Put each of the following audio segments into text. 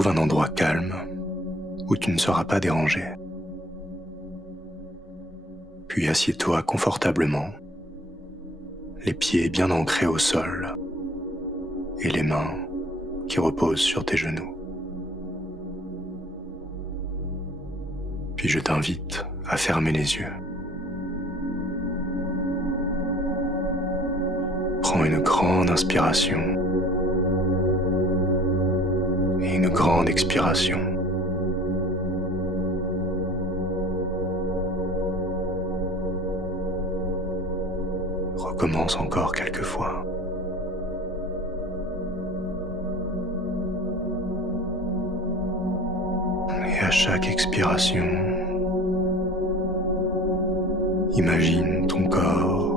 Trouve un endroit calme où tu ne seras pas dérangé. Puis assieds-toi confortablement, les pieds bien ancrés au sol et les mains qui reposent sur tes genoux. Puis je t'invite à fermer les yeux. Prends une grande inspiration et une grande expiration. Recommence encore quelques fois. Et à chaque expiration, imagine ton corps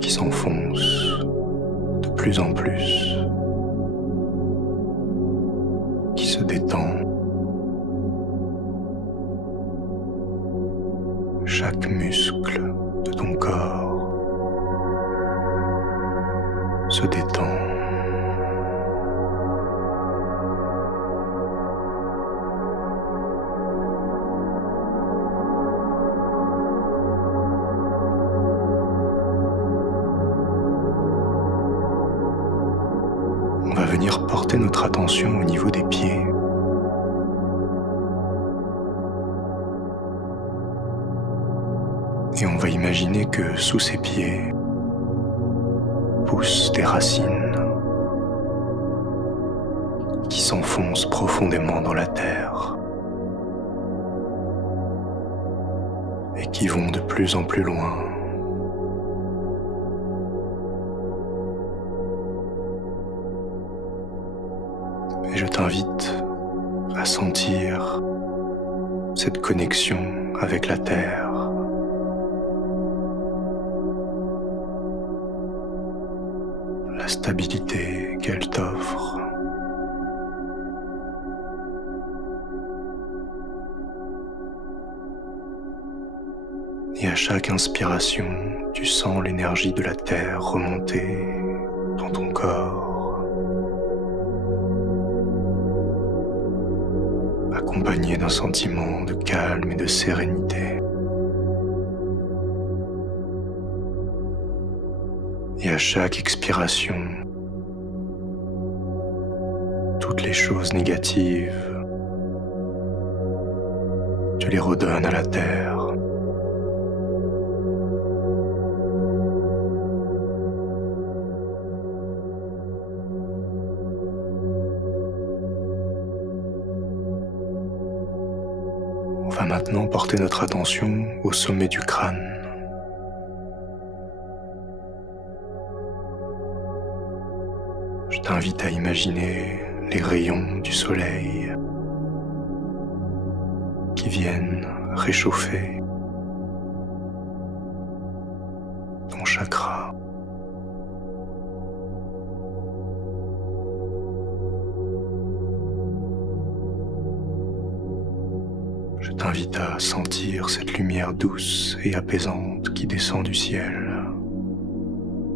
qui s'enfonce de plus en plus, qui se détend. Chaque muscle de ton corps se détend. On va venir porter notre attention au niveau des pieds. Et on va imaginer que sous ses pieds poussent des racines qui s'enfoncent profondément dans la terre et qui vont de plus en plus loin. Et je t'invite à sentir cette connexion avec la terre. La stabilité qu'elle t'offre. Et à chaque inspiration, tu sens l'énergie de la terre remonter dans ton corps, accompagné d'un sentiment de calme et de sérénité. Et à chaque expiration, toutes les choses négatives, tu les redonnes à la terre. On va maintenant porter notre attention au sommet du crâne. Je t'invite à imaginer les rayons du soleil qui viennent réchauffer ton chakra. Je t'invite à sentir cette lumière douce et apaisante qui descend du ciel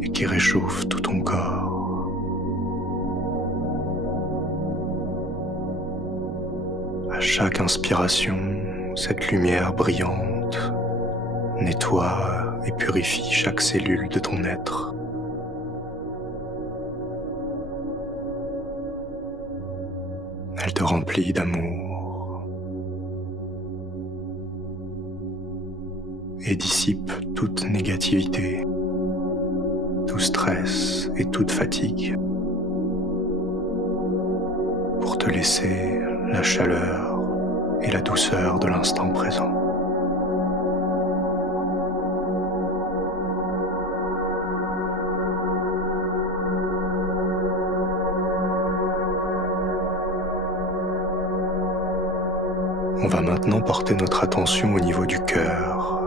et qui réchauffe tout ton corps. À chaque inspiration, cette lumière brillante nettoie et purifie chaque cellule de ton être. Elle te remplit d'amour et dissipe toute négativité, tout stress et toute fatigue pour te laisser la chaleur et la douceur de l'instant présent. On va maintenant porter notre attention au niveau du cœur,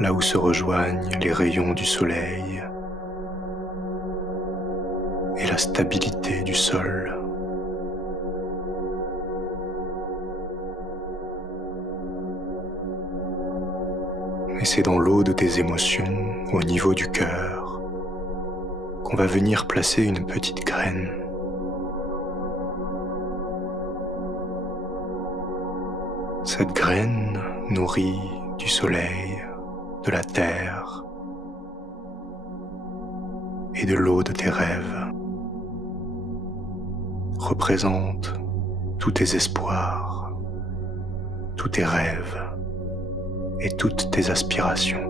là où se rejoignent les rayons du soleil et la stabilité du sol. Et c'est dans l'eau de tes émotions, au niveau du cœur, qu'on va venir placer une petite graine Cette graine nourrie du soleil, de la terre et de l'eau de tes rêves représente tous tes espoirs, tous tes rêves et toutes tes aspirations.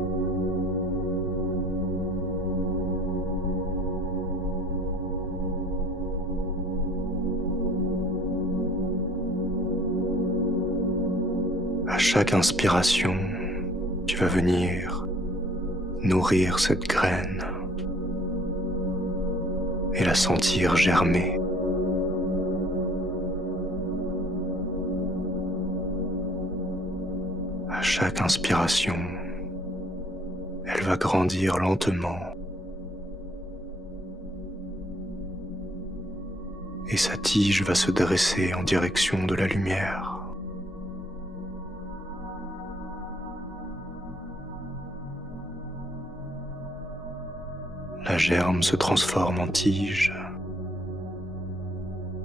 À chaque inspiration, tu vas venir nourrir cette graine et la sentir germer. À chaque inspiration, elle va grandir lentement et sa tige va se dresser en direction de la lumière. La germe se transforme en tige.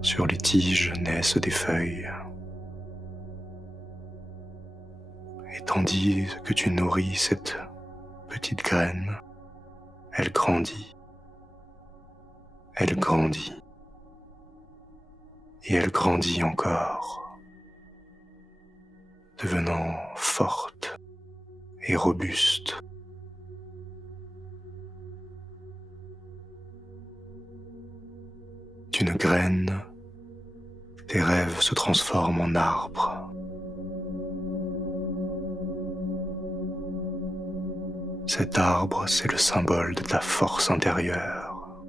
Sur les tiges naissent des feuilles. Et tandis que tu nourris cette petite graine, elle grandit. Elle grandit. Et elle grandit encore, devenant forte et robuste. D'une graine, tes rêves se transforment en arbres. Cet arbre, c'est le symbole de ta force intérieure,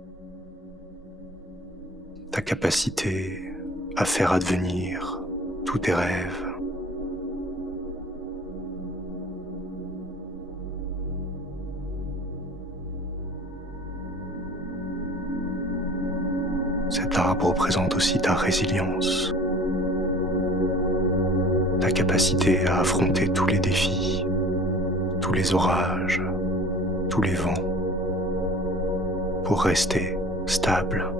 ta capacité à faire advenir tous tes rêves. Cet arbre représente aussi ta résilience, ta capacité à affronter tous les défis, tous les orages, tous les vents, pour rester stable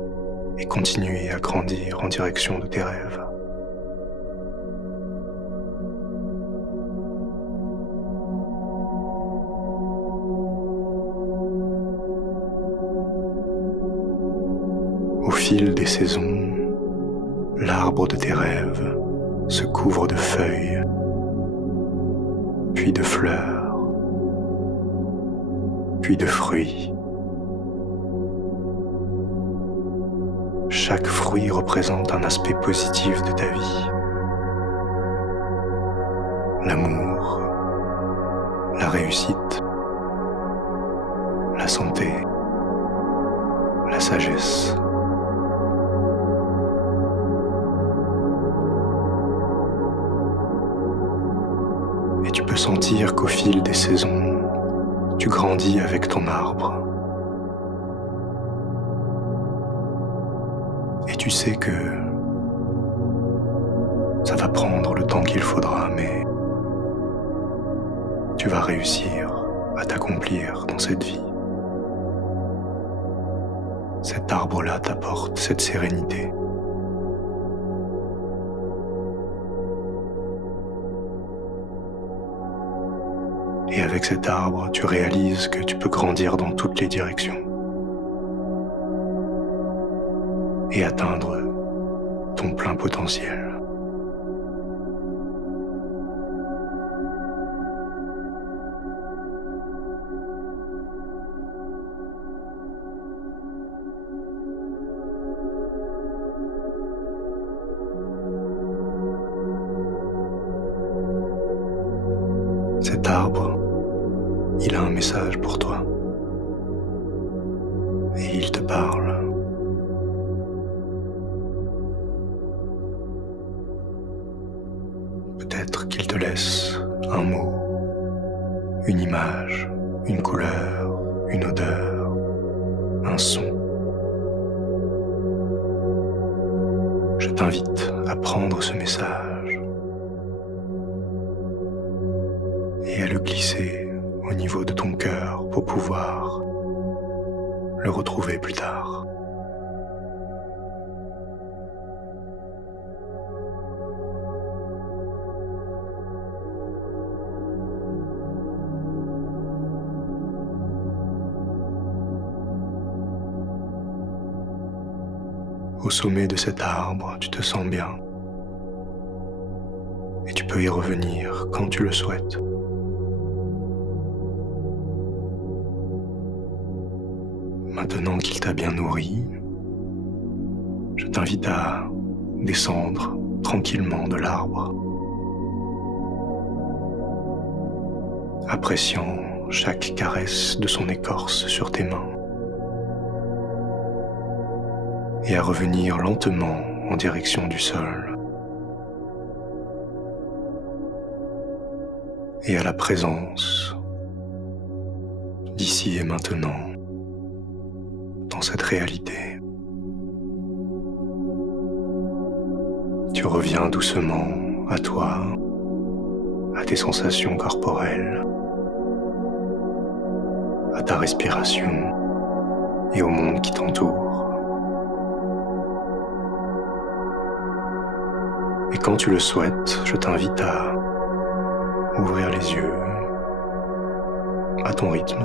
et continuer à grandir en direction de tes rêves. Au fil des saisons, l'arbre de tes rêves se couvre de feuilles, puis de fleurs, puis de fruits. Chaque fruit représente un aspect positif de ta vie. L'amour, la réussite, la santé, la sagesse. Et tu peux sentir qu'au fil des saisons, tu grandis avec ton arbre. Et tu sais que ça va prendre le temps qu'il faudra, mais tu vas réussir à t'accomplir dans cette vie. Cet arbre-là t'apporte cette sérénité. Et avec cet arbre, tu réalises que tu peux grandir dans toutes les directions et atteindre ton plein potentiel. Cet arbre, il a un message pour toi et il te parle. Peut-être qu'il te laisse un mot, une image, une couleur, une odeur, un son. Je t'invite à prendre ce message et à le glisser au niveau de ton cœur pour pouvoir le retrouver plus tard. Au sommet de cet arbre, tu te sens bien. Et tu peux y revenir quand tu le souhaites. Maintenant qu'il t'a bien nourri, je t'invite à descendre tranquillement de l'arbre, appréciant chaque caresse de son écorce sur tes mains, et à revenir lentement en direction du sol, et à la présence d'ici et maintenant, dans cette réalité. Tu reviens doucement à toi, à tes sensations corporelles, à ta respiration et au monde qui t'entoure. Et quand tu le souhaites, je t'invite à ouvrir les yeux à ton rythme.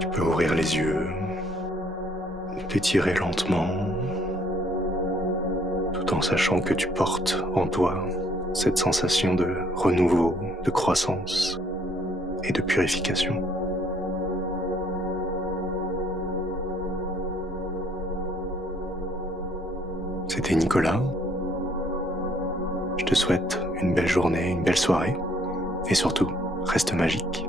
Tu peux ouvrir les yeux, t'étirer lentement, tout en sachant que tu portes en toi cette sensation de renouveau, de croissance et de purification. C'était Nicolas. Je te souhaite une belle journée, une belle soirée et surtout, reste magique.